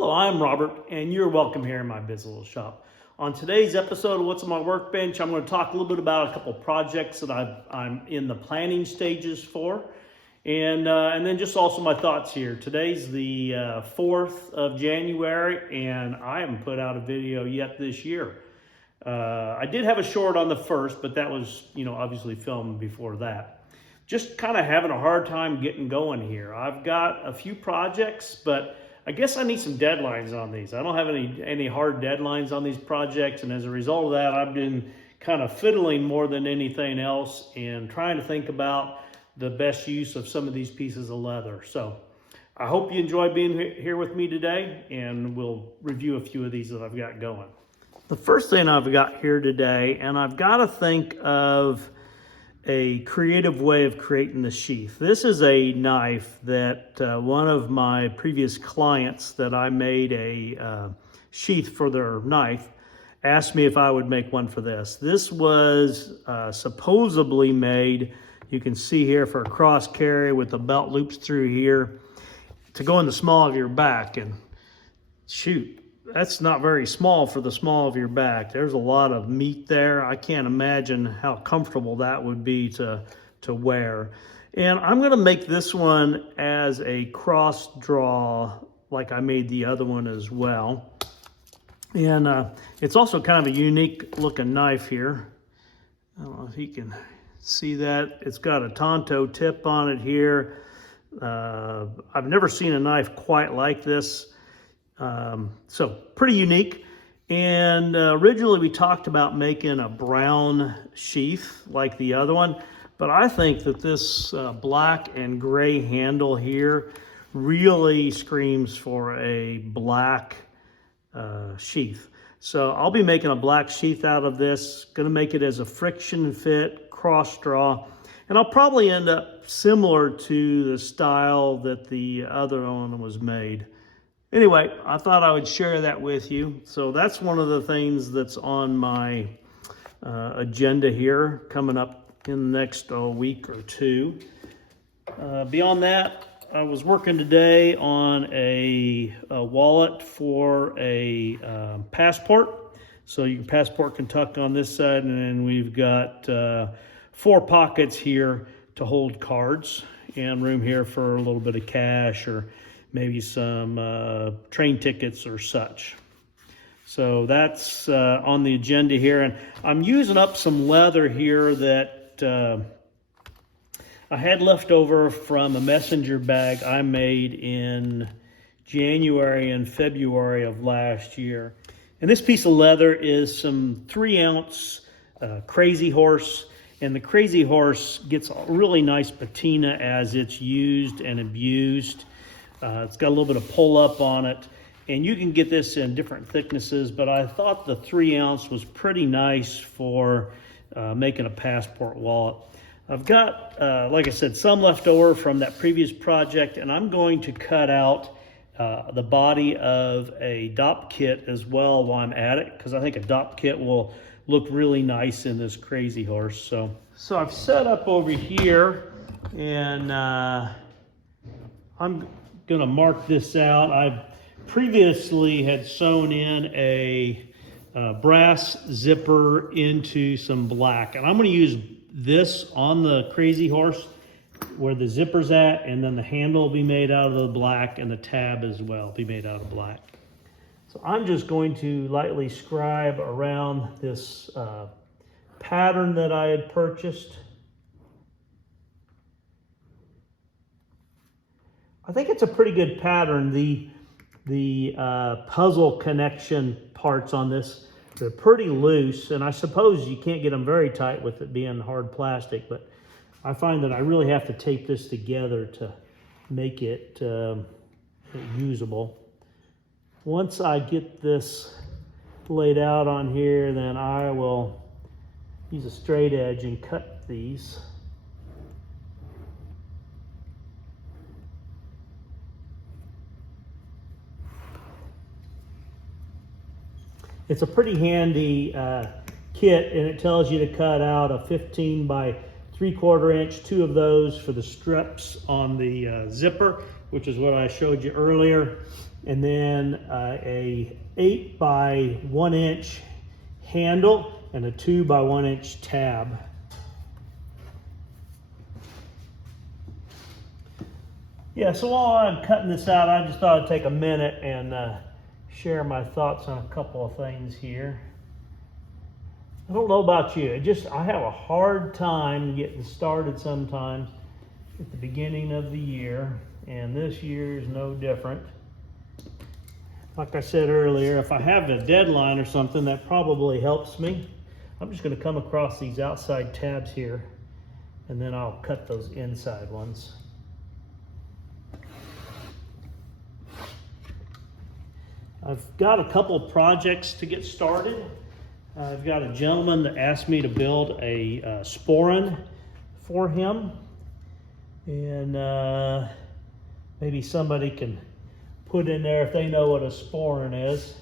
Hello, I'm Robert, and you're welcome here in my biz little shop. On today's episode of What's on My Workbench, I'm going to talk a little bit about a couple projects that I'm in the planning stages for, and then just also my thoughts here. Today's the 4th of January, and I haven't put out a video yet this year. I did have a short on the 1st, but that was, obviously filmed before that. Just kind of having a hard time getting going here. I've got a few projects, but I guess I need some deadlines on these. I don't have any hard deadlines on these projects, and as a result of that, I've been kind of fiddling more than anything else and trying to think about the best use of some of these pieces of leather. So I hope you enjoy being here with me today, and we'll review a few of these that I've got going. The first thing I've got here today, and I've got to think of a creative way of creating the sheath. This is a knife that one of my previous clients that I made a sheath for their knife asked me if I would make one for this. This was supposedly made, you can see here, for a cross carry with the belt loops through here to go in the small of your back. And shoot, that's not very small for the small of your back. There's a lot of meat there. I can't imagine how comfortable that would be to wear. And I'm going to make this one as a cross draw like I made the other one as well. And it's also kind of a unique looking knife here. I don't know if you can see that. It's got a Tonto tip on it here. I've never seen a knife quite like this. So pretty unique. And originally we talked about making a brown sheath like the other one, but I think that this black and gray handle here really screams for a black sheath. So I'll be making a black sheath out of this, gonna make it as a friction fit cross draw, and I'll probably end up similar to the style that the other one was made. Anyway, I thought I would share that with you. So that's one of the things that's on my agenda here coming up in the next week or two. Beyond that, I was working today on a wallet for a passport. So your passport can tuck on this side, and then we've got 4 pockets here to hold cards and room here for a little bit of cash or maybe some train tickets or such. So that's on the agenda here. And I'm using up some leather here that I had left over from a messenger bag I made in January and February of last year. And this piece of leather is some 3-ounce Crazy Horse. And the Crazy Horse gets a really nice patina as it's used and abused. It's got a little bit of pull up on it, and you can get this in different thicknesses, but I thought the 3-ounce was pretty nice for making a passport wallet. I've got, like I said, some left over from that previous project, and I'm going to cut out the body of a Dopp kit as well while I'm at it, because I think a Dopp kit will look really nice in this Crazy Horse. So I've set up over here, and I'm gonna mark this out. I previously had sewn in a brass zipper into some black, and I'm gonna use this on the Crazy Horse where the zipper's at, and then the handle will be made out of the black, and the tab as well be made out of black. So I'm just going to lightly scribe around this pattern that I had purchased. I think it's a pretty good pattern. The puzzle connection parts on this, they're pretty loose, and I suppose you can't get them very tight with it being hard plastic, but I find that I really have to tape this together to make it usable. Once I get this laid out on here, then I will use a straight edge and cut these. It's a pretty handy kit, and it tells you to cut out a 15 by 3/4 inch, 2 of those for the strips on the zipper, which is what I showed you earlier. and then a 8 by 1 inch handle and a 2 by 1 inch tab. Yeah, so while I'm cutting this out, I just thought I'd take a minute and share my thoughts on a couple of things here. I don't know about you, I have a hard time getting started sometimes at the beginning of the year, and this year is no different. Like I said earlier, if I have a deadline or something, that probably helps me. I'm just going to come across these outside tabs here, and then I'll cut those inside ones. I've got a couple projects to get started. I've got a gentleman that asked me to build a sporran for him, and maybe somebody can put in there if they know what a sporran is.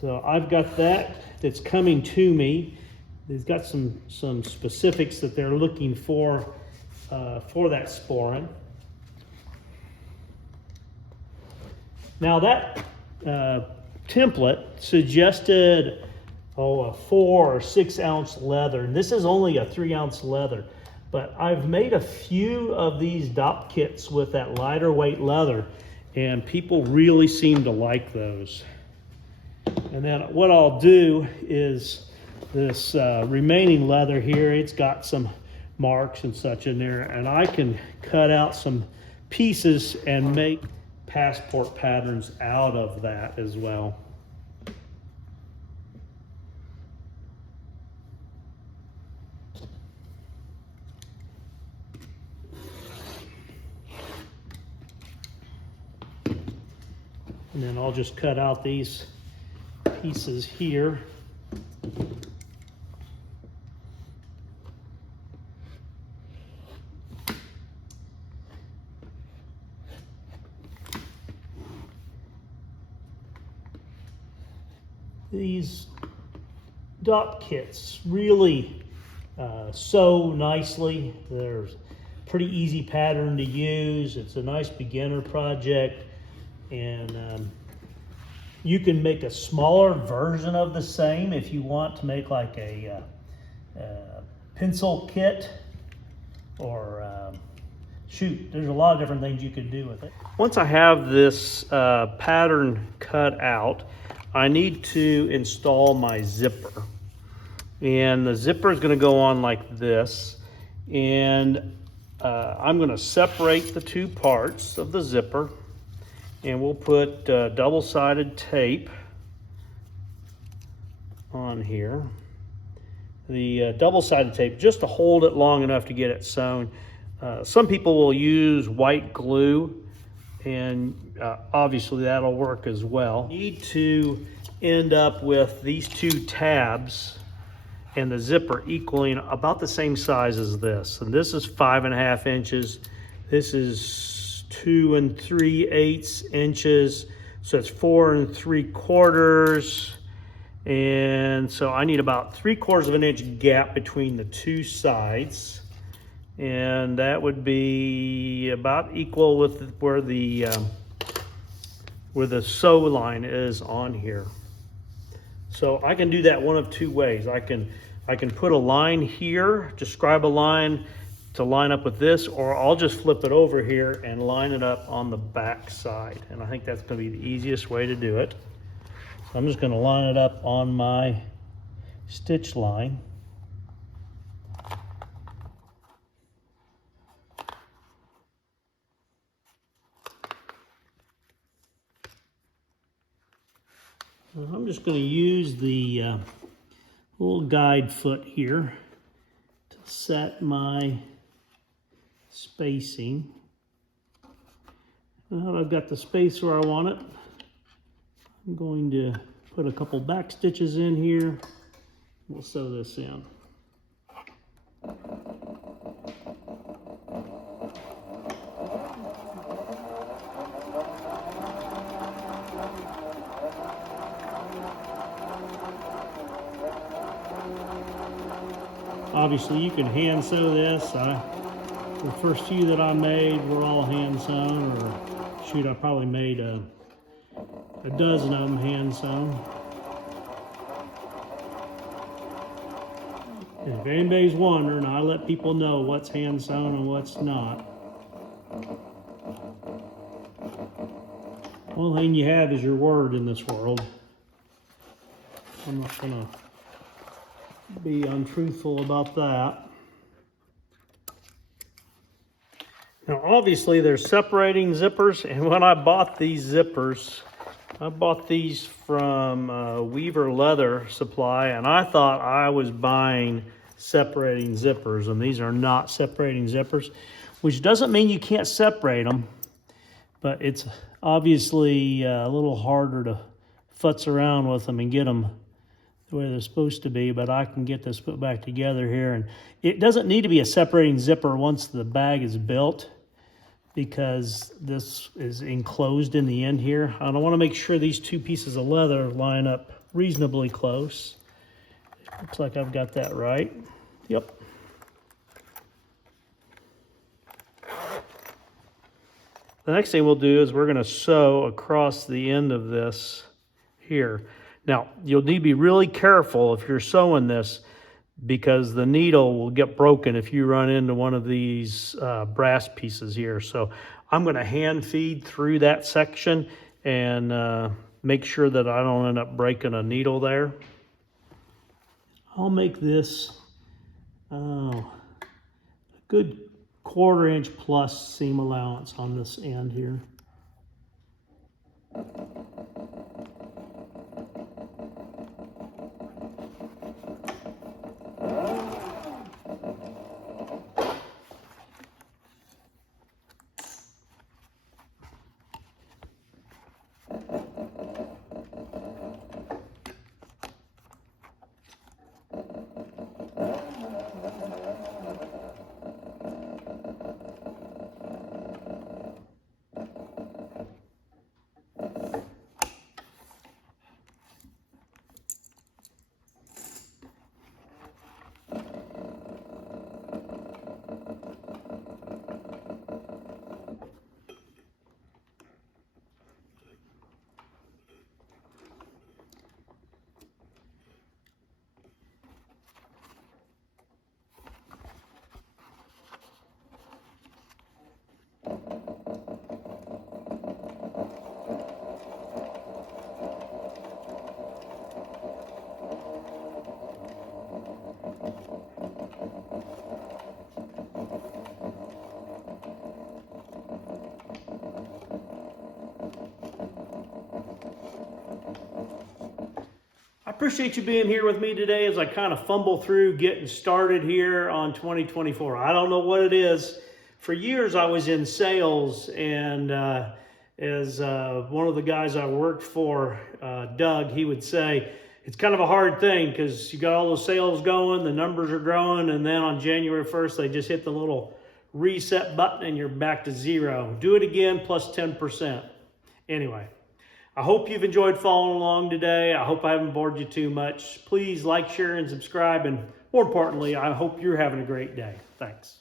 So I've got that's coming to me. They've got some specifics that they're looking for that sporran. Now that template suggested a 4 or 6 ounce leather, and this is only a 3 ounce leather, but I've made a few of these Dopp kits with that lighter weight leather, and people really seem to like those. And then what I'll do is this remaining leather here, it's got some marks and such in there, and I can cut out some pieces and make passport patterns out of that as well. And then I'll just cut out these pieces here. These Dopp kits really sew nicely. They're pretty easy pattern to use. It's a nice beginner project, and you can make a smaller version of the same if you want to make like a pencil kit, or shoot, there's a lot of different things you could do with it. Once I have this pattern cut out, I need to install my zipper. And the zipper is going to go on like this. And I'm going to separate the two parts of the zipper. And we'll put double-sided tape on here. The double-sided tape, just to hold it long enough to get it sewn. Some people will use white glue, and obviously that'll work as well. You need to end up with these two tabs and the zipper equaling about the same size as this. And this is 5.5 inches. This is 2 3/8 inches. So it's 4 3/4. And so I need about 3/4 of an inch gap between the two sides. And that would be about equal with where the sew line is on here. So I can do that one of two ways. I can put a line here, just scribe a line to line up with this, or I'll just flip it over here and line it up on the back side. And I think that's going to be the easiest way to do it. So I'm just going to line it up on my stitch line. I'm just going to use the little guide foot here to set my spacing. Now I've got the space where I want it. I'm going to put a couple back stitches in here. We'll sew this in. Obviously, you can hand sew this. The first few that I made were all hand sewn or shoot, I probably made a dozen of them hand sewn. And if anybody's wondering, I let people know what's hand sewn and what's not. Only thing you have is your word in this world. I'm not gonna be untruthful about that. Now obviously there's separating zippers, and when I bought these zippers, I bought these from Weaver Leather Supply, and I thought I was buying separating zippers, and these are not separating zippers, which doesn't mean you can't separate them, but it's obviously a little harder to futz around with them and get them the way they're supposed to be, but I can get this put back together here. And it doesn't need to be a separating zipper once the bag is built, because this is enclosed in the end here. I want to make sure these two pieces of leather line up reasonably close. Looks like I've got that right. Yep. The next thing we'll do is we're going to sew across the end of this here. Now, you'll need to be really careful if you're sewing this, because the needle will get broken if you run into one of these brass pieces here. So I'm going to hand feed through that section and make sure that I don't end up breaking a needle there. I'll make this a good 1/4 inch plus seam allowance on this end here. I appreciate you being here with me today as I kind of fumble through getting started here on 2024. I don't know what it is. For years I was in sales, and as one of the guys I worked for, Doug, he would say, it's kind of a hard thing because you got all those sales going, the numbers are growing, and then on January 1st, they just hit the little reset button and you're back to zero. Do it again plus 10%. Anyway, I hope you've enjoyed following along today. I hope I haven't bored you too much. Please like, share, and subscribe. And more importantly, I hope you're having a great day. Thanks.